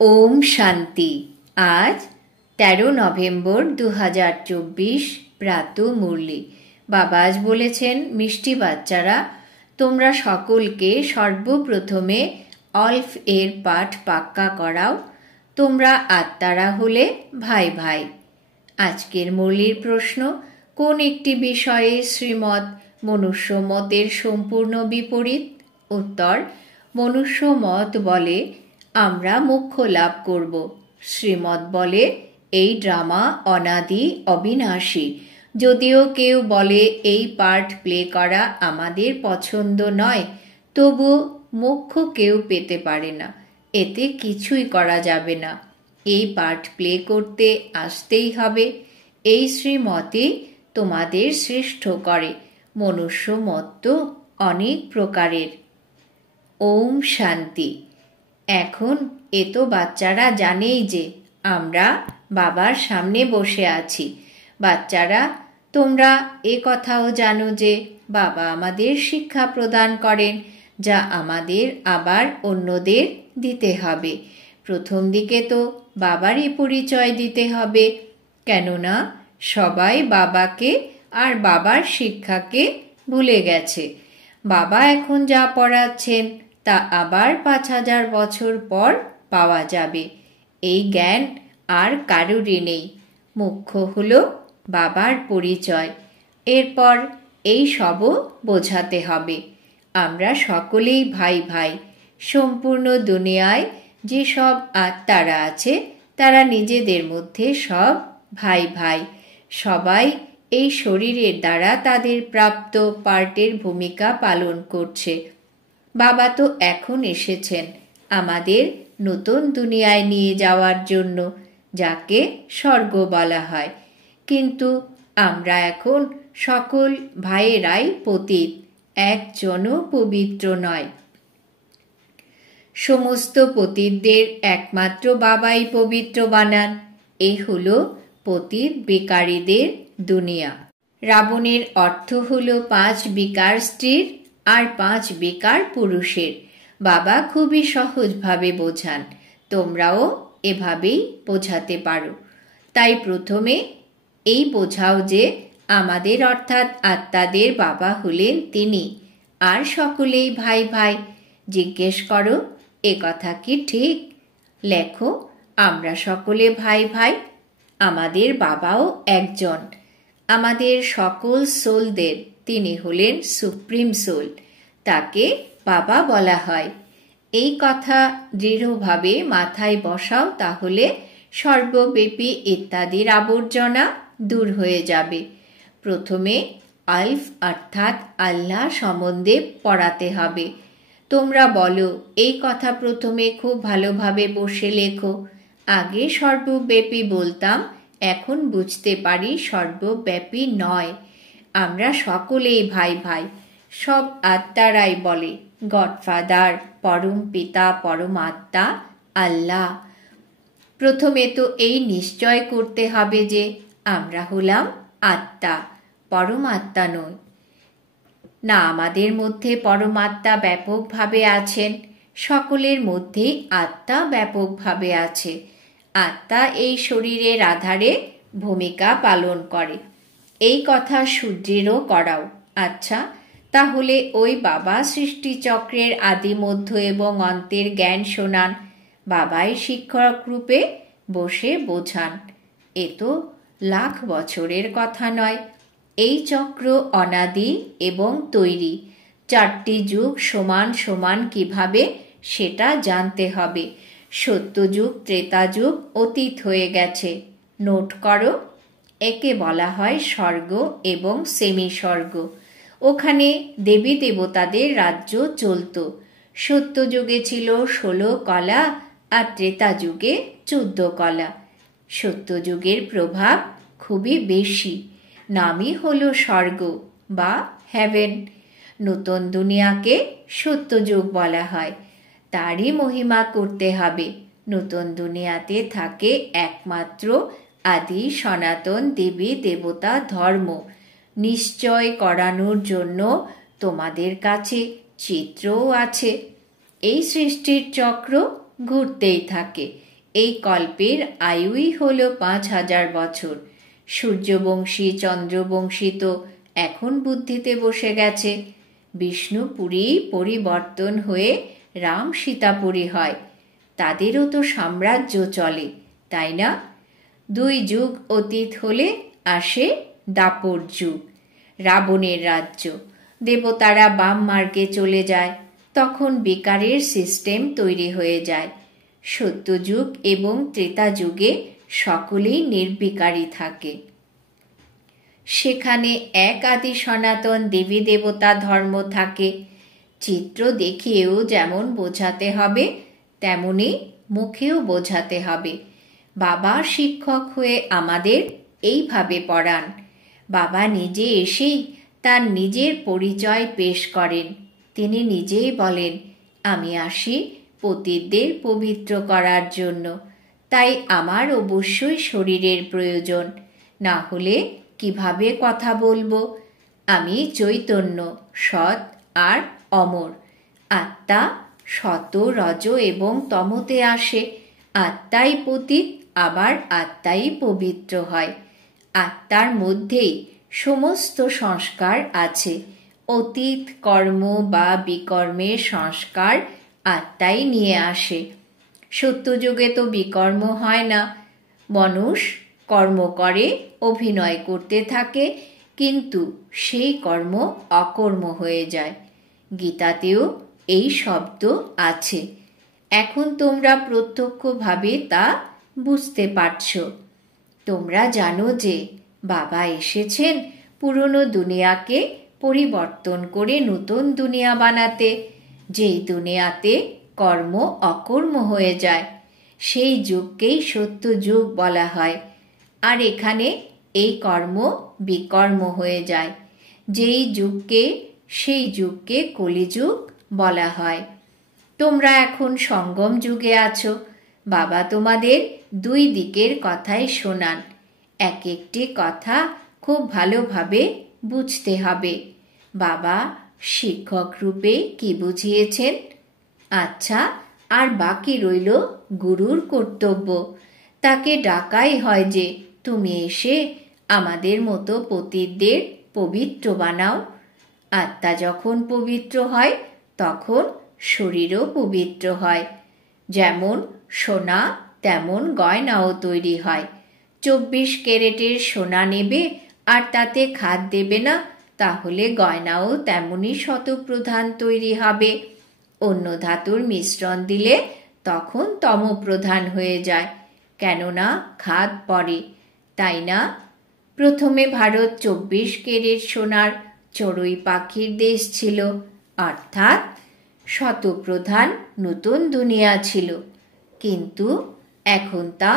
ওম শান্তি। আজ 13 নভেম্বর 2024 প্রাত মুরলি। বাবা আজ বলেছেন, মিষ্টি বাচ্চারা, তোমরা সকলকে সর্বপ্রথমে অল্ফ এর পাঠ পাক্কা করাও। তোমরা আত্মারা হলে ভাই ভাই। আজকের মুরলির প্রশ্ন, কোন একটি বিষয়ে শ্রীমত মনুষ্য মতের সম্পূর্ণ বিপরীত? উত্তর, মনুষ্য মত বলে আমরা মোক্ষ লাভ করব। শ্রীমত বলে এই ড্রামা অনাদি অবিনাশী। যদিও কেউ বলে এই পার্ট প্লে করা আমাদের পছন্দ নয়, তবু মোক্ষ কেউ পেতে পারে না। এতে কিছুই করা যাবে না। এই পার্ট প্লে করতে আসতেই হবে। এই শ্রীমতে তোমাদের শ্রেষ্ঠ করে। মনুষ্য মত তো অনেক প্রকারের। ওম শান্তি। এখন এ তো বাচ্চারা জানেই যে আমরা বাবার সামনে বসে আছি। বাচ্চারা, তোমরা এ কথাও জানো যে বাবা আমাদের শিক্ষা প্রদান করেন, যা আমাদের আবার অন্যদের দিতে হবে। প্রথম দিকে তো বাবারই পরিচয় দিতে হবে, কেননা সবাই বাবাকে আর বাবার শিক্ষাকে ভুলে গেছে। বাবা এখন যা পড়াচ্ছেন তা আবার 5000 বছর পর পাওয়া যাবে। এই জ্ঞান আর কারুরই নেই। মুখ্য হলো বাবার পরিচয়। এরপর এই সবও বোঝাতে হবে। আমরা সকলেই ভাই ভাই। সম্পূর্ণ দুনিয়ায় যে সব আত্মারা আছে তারা নিজেদের মধ্যে সব ভাই ভাই। সবাই এই শরীরের দ্বারা তাদের প্রাপ্ত পার্টের ভূমিকা পালন করছে। বাবা তো এখন এসেছেন আমাদের নতুন দুনিয়ায় নিয়ে যাওয়ার জন্য, যাকে স্বর্গ বলা হয়। কিন্তু আমরা এখন সকল ভাইয়েরাই পতিত, একজনও পবিত্র নয়। সমস্ত পতিতদের একমাত্র বাবাই পবিত্র বানান। এ হলো পতিত বেকারীদের দুনিয়া। রাবণের অর্থ হলো 5 বেকার স্ত্রীর আর 5 বেকার পুরুষের। বাবা খুবই সহজভাবে বোঝান। তোমরাও এভাবেই বোঝাতে পারো। তাই প্রথমে এই বোঝাও যে আমাদের অর্থাৎ আত্মাদের বাবা হলেন তিনি, আর সকলেই ভাই ভাই। জিজ্ঞেস করো, এ কথা কি ঠিক? লেখো, আমরা সকলে ভাই ভাই। আমাদের বাবাও একজন। আমাদের সকল সোলদের তিনি হলেন সুপ্রিম সোল, তাকে বাবা বলা হয়। এই কথা দৃঢ়ভাবে মাথায় বসাও, তাহলে সর্বব্যাপী ইত্যাদির আবর্জনা দূর হয়ে যাবে। প্রথমে আলফ অর্থাৎ আল্লাহ সম্বন্ধে পড়াতে হবে। তোমরা বলো, এই কথা প্রথমে খুব ভালোভাবে বসে লেখো। আগে সর্বব্যাপী বলতাম, এখন বুঝতে পারি সর্বব্যাপী নয়। আমরা সকলেই ভাই ভাই। সব আত্মারাই বলে গডফাদার, পরম পিতা, পরমাত্মা আল্লাহ। প্রথমে তো এই নিশ্চয় করতে হবে যে আমরা হলাম আত্মা, পরমাত্মা নই। না, আমাদের মধ্যে পরমাত্মা ব্যাপকভাবে আছেন। সকলের মধ্যেই আত্মা ব্যাপকভাবে আছে। আত্মা এই শরীরের আধারে ভূমিকা পালন করে। এই কথা সুদৃঢ় করাও। আচ্ছা, তাহলে ওই বাবা সৃষ্টিচক্রের আদি, মধ্য এবং অন্তের জ্ঞান শোনান। বাবাই শিক্ষক রূপে বসে বোঝান। এ তো লাখ বছরের কথা নয়। এই চক্র অনাদি এবং তৈরি। 4টি যুগ সমান সমান কিভাবে, সেটা জানতে হবে। সত্যযুগ, ত্রেতাযুগ অতীত হয়ে গেছে। নোট করো, একে বলা হয় স্বর্গ এবং সেমি স্বর্গ। ওখানে দেবী দেবতাদের রাজ্য চলত। সত্যযুগে ছিল 16 কলা আর ত্রেতা যুগে 14 কলা। সত্যযুগের প্রভাব খুবই বেশি। নামই হলো স্বর্গ বা হেভেন। নতুন দুনিয়াকে সত্যযুগ বলা হয়। তারই মহিমা করতে হবে। নতুন দুনিয়াতে থাকে একমাত্র আদি সনাতন দেবী দেবতা ধর্ম। নিশ্চয় করানোর জন্য তোমাদের কাছে চিত্রও আছে। এই সৃষ্টির চক্র ঘুরতেই থাকে। এই কল্পের আয়ুই হল 5000 বছর। সূর্যবংশী চন্দ্রবংশী তো এখন বুদ্ধিতে বসে গেছে। বিষ্ণুপুরী পরিবর্তন হয়ে রাম সীতাপুরী হয়। তাদেরও তো সাম্রাজ্য চলে, তাই না? 2 যুগ অতীত হলে আসে দাপর যুগ, রাবণের রাজ্য। দেবতারা বাম মার্গে চলে যায়, তখন বিকারের সিস্টেম তৈরি হয়ে যায়। সত্যযুগ এবং ত্রেতা যুগে সকলেই নির্বিকারী থাকে। সেখানে এক আদি সনাতন দেবী দেবতা ধর্ম থাকে। চিত্র দেখিয়েও যেমন বোঝাতে হবে তেমনি মুখেও বোঝাতে হবে। বাবা শিক্ষক হয়ে আমাদের এইভাবে পড়ান। বাবা নিজে এসেই তার নিজের পরিচয় পেশ করেন। তিনি নিজেই বলেন, আমি আসি পতিতদের পবিত্র করার জন্য, তাই আমার অবশ্যই শরীরের প্রয়োজন, না হলে কিভাবে কথা বলবো? আমি চৈতন্য, সৎ আর অমর। আত্মা সত, রজ এবং তমতে আসে। আত্মাই পতিত, আবার আত্মাই পবিত্র হয়। আত্মার মধ্যেই সমস্ত সংস্কার আছে। অতীত কর্ম বা বিকর্মের সংস্কার আত্মাই নিয়ে আসে। সত্যযুগে তো বিকর্ম হয় না। মানুষ কর্ম করে, অভিনয় করতে থাকে, কিন্তু সেই কর্ম অকর্ম হয়ে যায়। গীতাতেও এই শব্দ আছে। এখন তোমরা প্রত্যক্ষভাবে তা বুঝতে পারছ। তোমরা জানো যে বাবা এসেছেন পুরনো দুনিয়াকে পরিবর্তন করে নতুন দুনিয়া বানাতে। যেই দুনিয়াতে কর্ম অকর্ম হয়ে যায় সেই যুগকেই সত্য যুগ বলা হয়। আর এখানে এই কর্ম বিকর্ম হয়ে যায়। যেই যুগকে সেই যুগকে কলিযুগ বলা হয়। তোমরা এখন সঙ্গম যুগে আছো। বাবা তোমাদের 2 দিকের কথাই শোনান। এক একটি কথা খুব ভালোভাবে বুঝতে হবে। বাবা শিক্ষক রূপে কি বুঝিয়েছেন? আচ্ছা, আর বাকি রইল গুরুর কর্তব্য। তাকে ডাকাই হয় যে তুমি এসে আমাদের মতো পতিতদের পবিত্র বানাও। আত্মা যখন পবিত্র হয় তখন শরীরও পবিত্র হয়। যেমন সোনা তেমন গয়নাও তৈরি হয়। 24 ক্যারেটের সোনা নেবে আর তাতে খাদ দেবে না, তাহলে গয়নাও তেমনি শতপ্রধান তৈরি হবে। অন্য ধাতুর মিশ্রণ দিলে তখন তমপ্রধান হয়ে যায়, কেননা খাদ পড়ে, তাই না? প্রথমে ভারত 24 ক্যারেট সোনার চড়ুই পাখির দেশ ছিল, অর্থাৎ শতপ্রধান নতুন দুনিয়া ছিল, কিন্তু এখন তা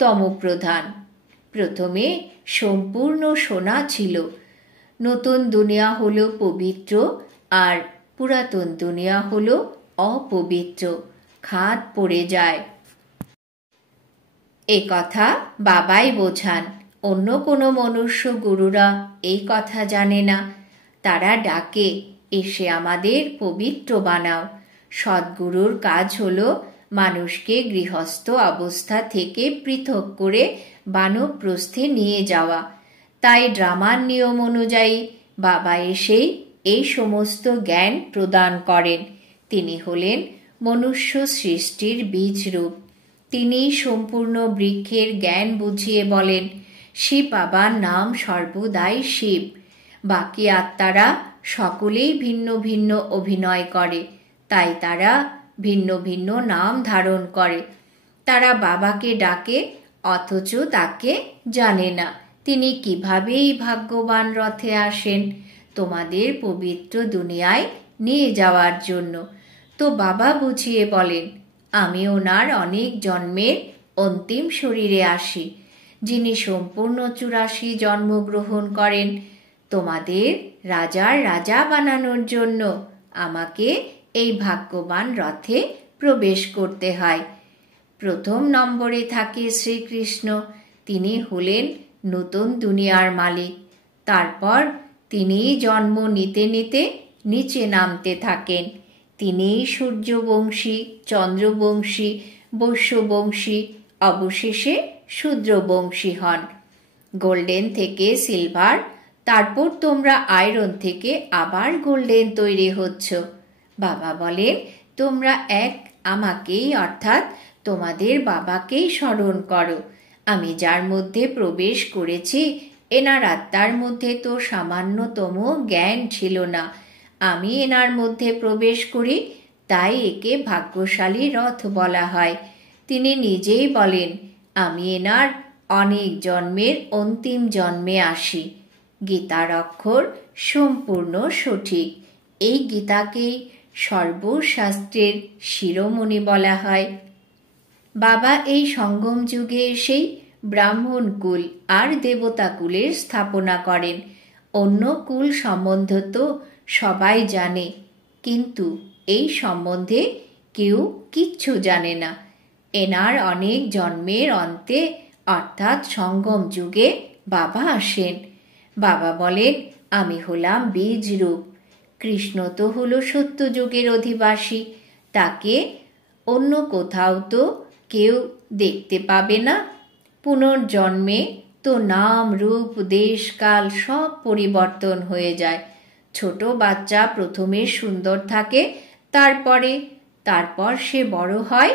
তমপ্রধান। প্রথমে সম্পূর্ণ সোনা ছিল। নতুন দুনিয়া হলো পবিত্র আর পুরাতন দুনিয়া হলো অপবিত্র, খাদ পড়ে যায়। এ কথা বাবাই বোঝান। অন্য কোনো মনুষ্য গুরুরা এই কথা জানে না। তারা ডাকে, এসে আমাদের পবিত্র বানাও। সদ্গুরুর কাজ হলো মানুষকে গৃহস্থ অবস্থা থেকে পৃথক করে বানপ্রস্থে নিয়ে যাওয়া। তাই ড্রামার নিয়ম অনুযায়ী বাবা এসেই এই সমস্ত জ্ঞান প্রদান করেন। তিনি হলেন মনুষ্য সৃষ্টির বীজ রূপ। তিনি সম্পূর্ণ বৃক্ষের জ্ঞান বুঝিয়ে বলেন। শিব বাবার নাম সর্বদাই শিব। বাকি আত্মারা সকলেই ভিন্ন ভিন্ন অভিনয় করে, তাই তারা ভিন্ন ভিন্ন নাম ধারণ করে। তারা বাবাকে ডাকে অথচ তাকে জানে না তিনি কিভাবে এই ভাগ্যবান রথে আসেন তোমাদের পবিত্র দুনিয়ায় নিয়ে যাওয়ার জন্য। তো বাবা বুঝিয়ে বলেন, আমি ওনার অনেক জন্মের অন্তিম শরীরে আসি, যিনি সম্পূর্ণ 84 জন্মগ্রহণ করেন তোমাদের রাজার রাজা বানানোর জন্য। আমাকে এই ভাগ্যবান রথে প্রবেশ করতে হয়। প্রথম নম্বরে থাকে শ্রীকৃষ্ণ। তিনি হলেন নতুন দুনিয়ার মালিক। তারপর তিনি জন্ম নিতে নিতে নিচে নামতে থাকেন। তিনি সূর্যবংশী, চন্দ্রবংশী বৈশ্যবংশী, অবশেষে শূদ্রবংশী হন। গোল্ডেন থেকে সিলভার, তারপর তোমরা আয়রন থেকে আবার গোল্ডেন তৈরি হচ্ছ। বাবা বলেন, তোমরা এক আমাকেই অর্থাৎ তোমাদের বাবাকেই স্মরণ করো। আমি যার মধ্যে প্রবেশ করেছি, এনার আত্মার মধ্যে তো সামান্যতম জ্ঞান ছিল না। আমি এনার মধ্যে প্রবেশ করি, তাই একে ভাগ্যশালী রথ বলা হয়। তিনি নিজেই বলেন, আমি এনার অনেক জন্মের অন্তিম জন্মে আসি। গীতার অক্ষর সম্পূর্ণ সঠিক। এই গীতাকেই সর্বশাস্ত্রের শিরোমণি বলা হয়। বাবা এই সঙ্গম যুগে এসেই ব্রাহ্মণ কুল আর দেবতা কুলের স্থাপনা করেন। অন্য কুল সম্বন্ধ তো সবাই জানে, কিন্তু এই সম্বন্ধে কেউ কিচ্ছু জানে না। এনার অনেক জন্মের অন্তে অর্থাৎ সঙ্গম যুগে বাবা আসেন। বাবা বলেন, আমি হলাম বীজ রূপ। কৃষ্ণ তো হলো সত্য যুগের অধিবাসী, তাকে অন্য কোথাও তো কেউ দেখতে পাবে না। পুনর্জন্মে তো নাম, রূপ, দেশ, কাল সব পরিবর্তন হয়ে যায়। ছোট বাচ্চা প্রথমে সুন্দর থাকে, তারপর সে বড় হয়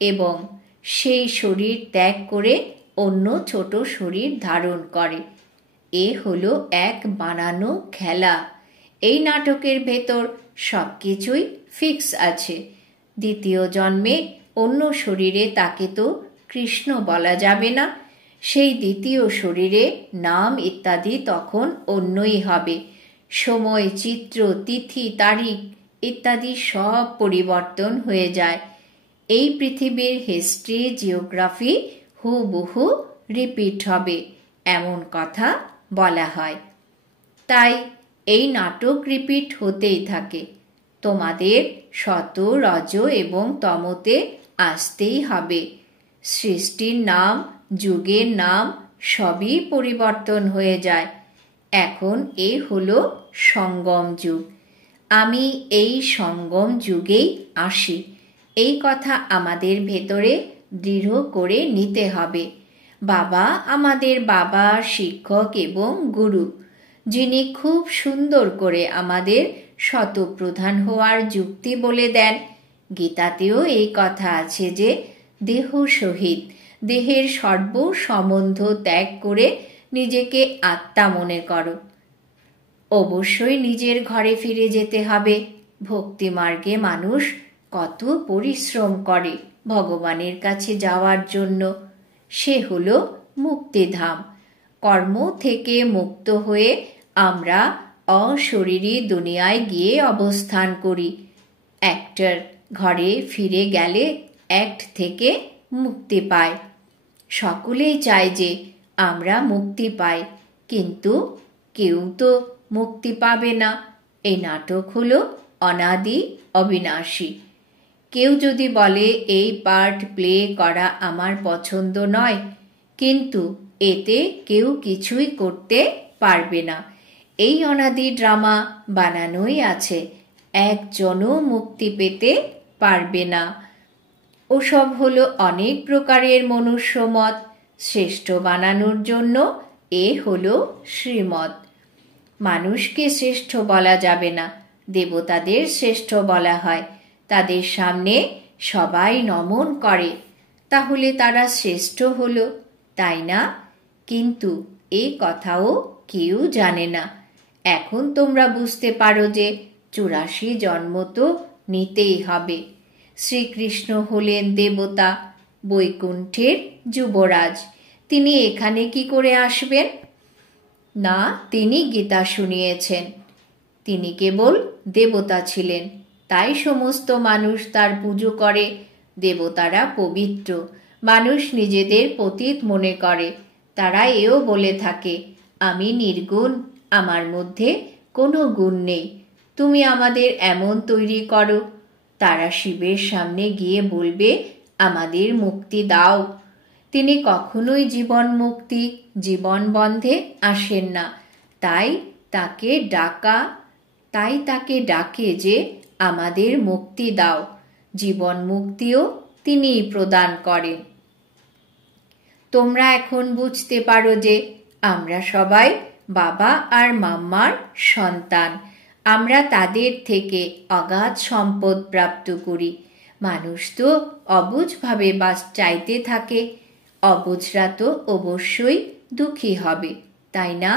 এবং সেই শরীর ত্যাগ করে অন্য ছোট শরীর ধারণ করে। এ হলো এক বানানো খেলা। এই নাটকের ভেতর সবকিছুই ফিক্স আছে। দ্বিতীয় জন্মে অন্য শরীরে তাকে তো কৃষ্ণ বলা যাবে না। সেই দ্বিতীয় শরীরে নাম ইত্যাদি তখন অন্যই হবে। সময়, চিত্র, তিথি, তারিখ ইত্যাদি সব পরিবর্তন হয়ে যায়। এই পৃথিবীর হিস্ট্রি, জিওগ্রাফি হুবহু রিপিট হবে, এমন কথা বলা হয়। তাই এই নাটক রিপিট হতেই থাকে। তোমাদের সত, রজ এবং তমতে আসতেই হবে। সৃষ্টির নাম, যুগের নাম সবই পরিবর্তন হয়ে যায়। এখন এ হলো সঙ্গম যুগ। আমি এই সঙ্গম যুগেই আসি, এই কথা আমাদের ভেতরে দৃঢ় করে নিতে হবে। বাবা আমাদের বাবা, শিক্ষক এবং গুরু, যিনি খুব সুন্দর করে আমাদের শতপ্রধান হওয়ার যুক্তি বলে দেন। গীতাতেও এই কথা আছে যে দেহ সহিত দেহের সর্ব সম্বন্ধ ত্যাগ করে নিজেকে আত্মা মনে করো। অবশ্যই নিজের ঘরে ফিরে যেতে হবে। ভক্তি মার্গে মানুষ কত পরিশ্রম করে ভগবানের কাছে যাওয়ার জন্য। সে হলো মুক্তিধাম। কর্ম থেকে মুক্ত হয়ে আমরা অশরীরী দুনিয়ায় গিয়ে অবস্থান করি। অ্যাক্টর ঘরে ফিরে গেলে অ্যাক্ট থেকে মুক্তি পায়। সকলেই চায় যে আমরা মুক্তি পাই, কিন্তু কেউ তো মুক্তি পাবে না। এই নাটক হলো অনাদি অবিনাশী। কেউ যদি বলে এই পার্ট প্লে করা আমার পছন্দ নয়, কিন্তু এতে কেউ কিছুই করতে পারবে না। এই অনাদি ড্রামা বানানোই আছে, একজনও মুক্তি পেতে পারবে না। ওসব হলো অনেক প্রকারের মনুষ্যমত। শ্রেষ্ঠ বানানোর জন্য এ হলো শ্রীমত। মানুষকে শ্রেষ্ঠ বলা যাবে না, দেবতাদের শ্রেষ্ঠ বলা হয়। তাদের সামনে সবাই নমন করে, তাহলে তারা শ্রেষ্ঠ হলো, তাই না? কিন্তু এই কথাও কেউ জানে না। এখন তোমরা বুঝতে পারো যে 84 জন্ম তো নিতেই হবে। শ্রীকৃষ্ণ হলেন দেবতা, বৈকুণ্ঠের যুবরাজ। তিনি এখানে কি করে আসবেন? না, তিনি গীতা শুনিয়েছেন। তিনি কেবল দেবতা ছিলেন, তাই সমস্ত মানুষ তার পুজো করে। দেবতারা পবিত্র, মানুষ নিজেদের পতিত মনে করে। তারা এও বলে থাকে, আমি নির্গুণ, আমার মধ্যে কোনো গুণ নেই, তুমি আমাদের এমন তৈরি করো। তারা শিবের সামনে গিয়ে বলবে, আমাদের মুক্তি দাও। তিনি কখনোই জীবন মুক্তি, জীবন বন্ধে আসেন না। তাই তাকে ডাকে যে আমাদের মুক্তি দাও। জীবন মুক্তিও তিনিই প্রদান করেন। তোমরা এখন বুঝতে পারো যে আমরা সবাই বাবা আর মাম্মার সন্তান। আমরা তাদের থেকে অগাধ সম্পদ প্রাপ্ত করি। মানুষ তো অবুঝভাবে চাইতে থাকে, অবুঝরা তো অবশ্যই দুঃখী হবে, তাই না?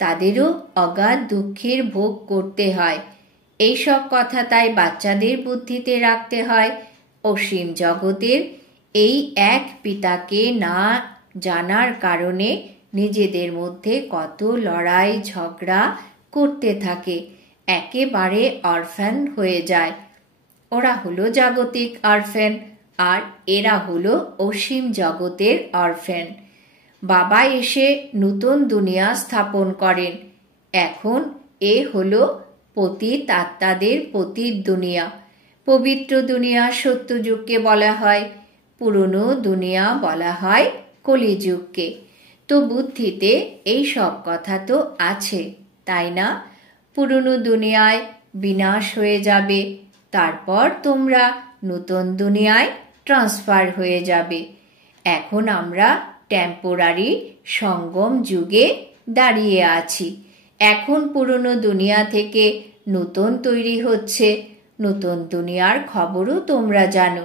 তাদেরও অগাধ দুঃখের ভোগ করতে হয়। এইসব কথা তাই বাচ্চাদের বুদ্ধিতে রাখতে হয়। অসীম জগতের এই এক পিতাকে না জানার কারণে নিজেদের মধ্যে কত লড়াই ঝগড়া করতে থাকে, একেবারে অরফ্যান হয়ে যায়। ওরা হলো জাগতিক অরফ্যান আর এরা হলো অসীম জগতের অরফ্যান। বাবা এসে নতুন দুনিয়া স্থাপন করেন। এখন এ হলো পতিত আত্মাদের পতিত দুনিয়া। পবিত্র দুনিয়া সত্যযুগকে বলা হয়, পুরনো দুনিয়া বলা হয় কলিযুগকে। তো বুদ্ধিতে এই সব কথা তো আছে, তাই না? পুরনো দুনিয়ায় বিনাশ হয়ে যাবে, তারপর তোমরা নতুন দুনিয়ায় ট্রান্সফার হয়ে যাবে। এখন আমরা টেম্পোরারি সঙ্গম যুগে দাঁড়িয়ে আছি। এখন পুরনো দুনিয়া থেকে নতুন তৈরি হচ্ছে। নতুন দুনিয়ার খবরও তোমরা জানো।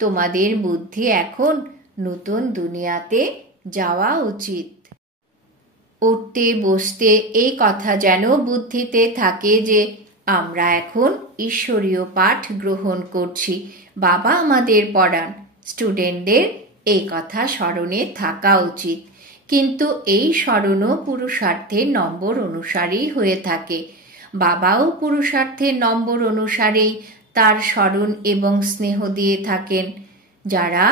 তোমাদের বুদ্ধি এখন নতুন দুনিয়াতে যাওয়া উচিত। উঠতে বসতে এই কথা যেন বুদ্ধিতে থাকে যে আমরা এখন ঈশ্বরীয় পাঠ গ্রহণ করছি, বাবা আমাদের পড়ান। স্টুডেন্টদের এই কথা স্মরণে থাকা উচিত। কিন্তু এই স্মরণও পুরুষার্থের নম্বর অনুসারেই হয়ে থাকে। বাবাও পুরুষার্থের নম্বর অনুসারেই তার স্মরণ এবং স্নেহ দিয়ে থাকেন। যারা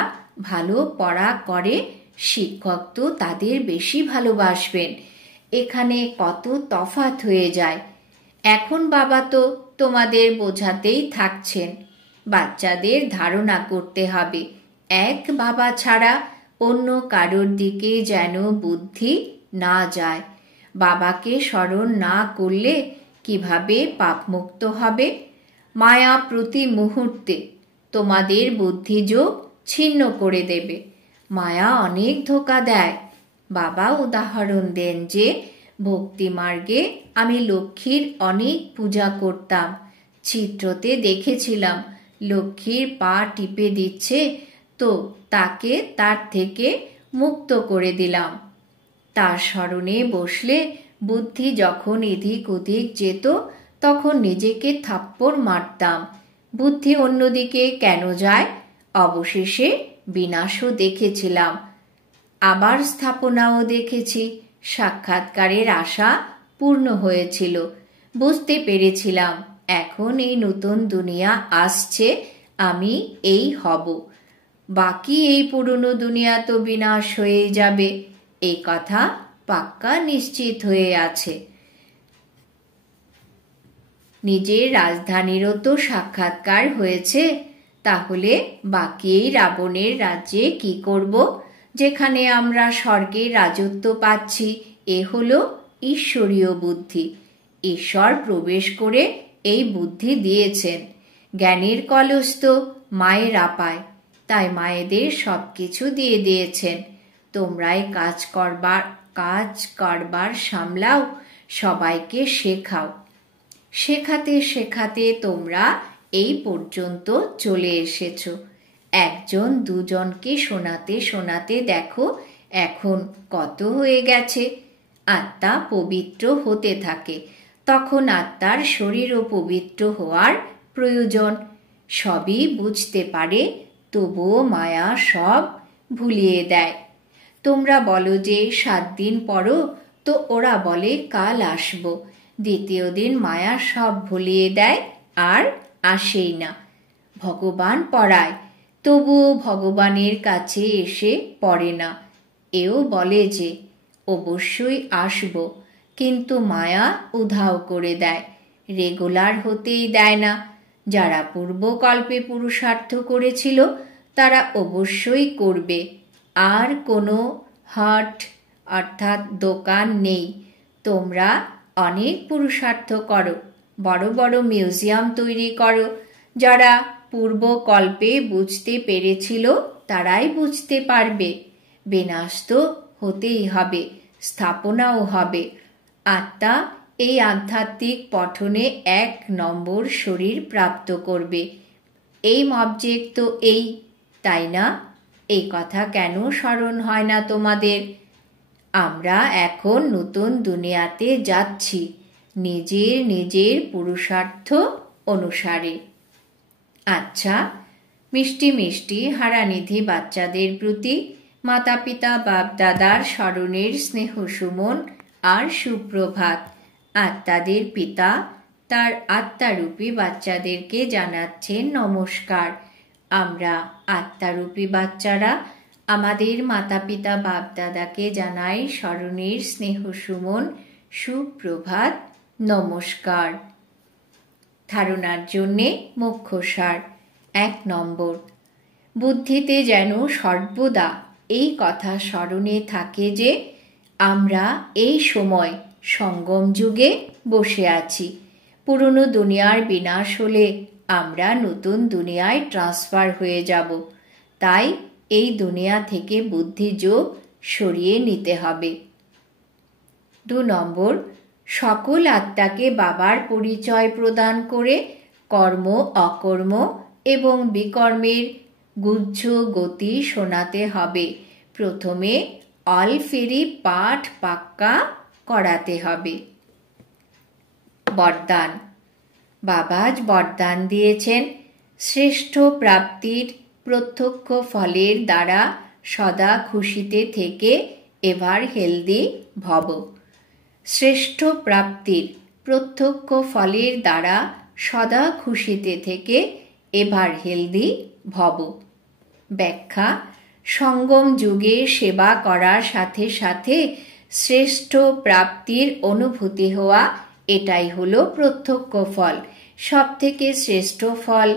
ভালো পড়া করে শিক্ষক তো তাদের বেশি ভালোবাসবেন। এখানে কত তফাৎ হয়ে যায়। এখন বাবা তো তোমাদের বোঝাতেই থাকছেন। বাচ্চাদের ধারণা করতে হবে এক বাবা ছাড়া অন্য কারোর দিকে যেন বুদ্ধি না যায়। বাবাকে স্মরণ না করলে কিভাবে পাপমুক্ত হবে? মায়া প্রতি মুহূর্তে তোমাদের বুদ্ধিযোগ ছিন্ন করে দেবে। মায়া অনেক ধোঁকা দেয়। বাবা উদাহরণ দেন যে ভক্তি মার্গে আমি লক্ষ্মীর অনেক পূজা করতাম। চিত্রতে দেখেছিলাম লক্ষ্মীর পা টিপে দিচ্ছে, তো তাকে তার থেকে মুক্ত করে দিলাম। তার স্মরণে বসলে বুদ্ধি যখন এদিক ওদিক যেত তখন নিজেকে থাপ্পড় মারতাম। বুদ্ধি অন্যদিকে কেন যায়? অবশেষে বিনাশও দেখেছিলাম, আবার স্থাপনাও দেখেছি। সাক্ষাৎকারের আশা পূর্ণ হয়েছিল। বুঝতে পেরেছিলাম এখন এই নতুন দুনিয়া আসছে, আমি এই হব। বাকি এই পুরনো দুনিয়া তো বিনাশ হয়ে যাবে, এই কথা পাক্কা নিশ্চিত হয়ে আছে। নিজের রাজধানীরও তো সাক্ষাৎকার হয়েছে, তাহলে বাকি এই রাবণের রাজ্যে কি করব, যেখানে আমরা স্বর্গের রাজত্ব পাচ্ছি? এ হলো ঈশ্বরীয় বুদ্ধি। ঈশ্বর প্রবেশ করে এই বুদ্ধি দিয়েছেন। জ্ঞানের কলস তো মায়েরা পায়, তাই মায়েদের সবকিছু দিয়ে দিয়েছেন। তোমরাই কাজ করবার সামলাও, সবাইকে শেখাও। শেখাতে শেখাতে তোমরা এই পর্যন্ত চলে এসেছো। একজন দুজনকে শোনাতে শোনাতে দেখো এখন কত হয়ে গেছে। আত্মা পবিত্র হতে থাকে, তখন আত্মার শরীরও পবিত্র হওয়ার প্রয়োজন। সবই বুঝতে পারে, তবুও মায়া সব ভুলিয়ে দেয়। তোমরা বলো যে 7 দিন পরও, তো ওরা বলে কাল আসবো। দ্বিতীয় দিন মায়া সব ভুলিয়ে দেয় আর আসেই না। ভগবান পড়ায়, তবুও ভগবানের কাছে এসে পড়ে না। এও বলে যে অবশ্যই আসব, কিন্তু মায়া উধাও করে দেয়, রেগুলার হতেই দেয় না। যারা পূর্বকল্পে পুরুষার্থ করেছিল তারা অবশ্যই করবে। আর কোনো হাট অর্থাৎ দোকান নেই। তোমরা অনেক পুরুষার্থ করো, বড় বড় মিউজিয়াম তৈরি করো। যারা পূর্বকল্পে বুঝতে পেরেছিল তারাই বুঝতে পারবে। বিনাশ তো হতেই হবে, স্থাপনাও হবে। আত্মা এই আধ্যাত্মিক পঠনে 1 নম্বর শরীর প্রাপ্ত করবে। এইম অবজেক্ট তো এই, তাই না? এই কথা কেন স্মরণ হয় না তোমাদের? আমরা এখন নতুন দুনিয়াতে যাচ্ছি নিজের নিজের পুরুষার্থ অনুসারে। আচ্ছা, মিষ্টি মিষ্টি হারানিধি বাচ্চাদের প্রতি মাতা পিতা বাপ দাদার স্মরণের স্নেহ সুমন আর সুপ্রভাত। আত্মাদের পিতা তার আত্মারূপী বাচ্চাদেরকে জানাচ্ছেন নমস্কার। আমরা আত্মারূপী বাচ্চারা আমাদের মাতা পিতা বাপ দাদাকে জানাই স্মরণের স্নেহ সুমন সুপ্রভাত, নমস্কার। ধারণার জন্যে মুখ্য সার। 1 নম্বর, বুদ্ধিতে যেন সর্বদা এই কথা স্মরণে থাকে যে আমরা এই সময় সঙ্গম যুগে বসে আছি। পুরনো দুনিয়ার বিনাশ হলে আমরা নতুন দুনিয়ায় ট্রান্সফার হয়ে যাব। তাই এই দুনিয়া থেকে বুদ্ধিযোগ সরিয়ে নিতে হবে। 2 নম্বর, সকল আত্মাকে বাবার পরিচয় প্রদান করে কর্ম অকর্ম এবং বিকর্মের গুহ্য গতি শোনাতে হবে। প্রথমে অলফেরি পাঠ পাক্কা করাতে হবে। বরদান। বাবাজ বরদান দিয়েছেন শ্রেষ্ঠ প্রাপ্তির প্রত্যক্ষ ফলের দ্বারা সদা খুশিতে থেকে এভার হেলদি ভব। শ্রেষ্ঠ প্রাপ্তির প্রত্যক্ষ ফলের দ্বারা সদা খুশিতে থেকে এভার হেলদি ভব। ব্যাখ্যা, সঙ্গম যুগে সেবা করার সাথে সাথে শ্রেষ্ঠ প্রাপ্তির অনুভূতি হওয়া, এটাই হলো প্রত্যক্ষ ফল। সব থেকে শ্রেষ্ঠ ফল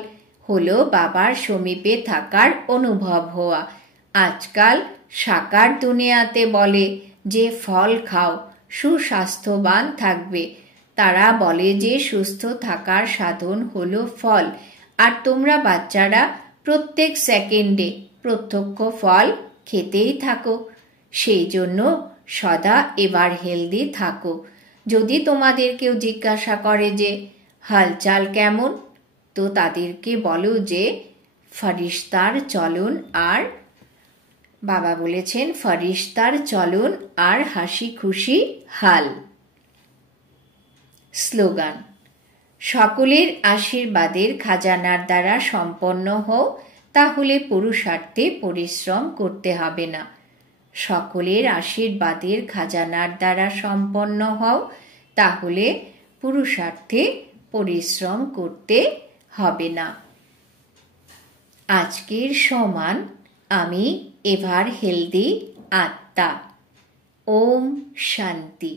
হলো বাবার সমীপে থাকার অনুভব হওয়া। আজকাল সাকার দুনিয়াতে বলে যে ফল খাও, সুস্বাস্থ্যবান থাকবে। তারা বলে যে সুস্থ থাকার সাধন হলো ফল, আর তোমরা বাচ্চারা প্রত্যেক সেকেন্ডে প্রত্যক্ষ ফল খেতেই থাকো। সেই জন্য সদা এবার হেলদি থাকো। যদি তোমাদের কেউ জিজ্ঞাসা করে যে হালচাল কেমন, তো তাদেরকে বলো যে ফরিস্তার চলন আর বাবা বলেছেন ফরিস্তার চলন আর হাসি খুশি হাল। স্লোগান, সকলের আশীর্বাদের খাজানার দ্বারা সম্পন্ন হও, তাহলে পুরুষার্থে পরিশ্রম করতে হবে না। সকলের আশীর্বাদের খাজানার দ্বারা সম্পন্ন হও, তাহলে পুরুষার্থে পরিশ্রম করতে হবে না। আজকের সমান আমি এভার হেলদি আত্মা। ওম শান্তি।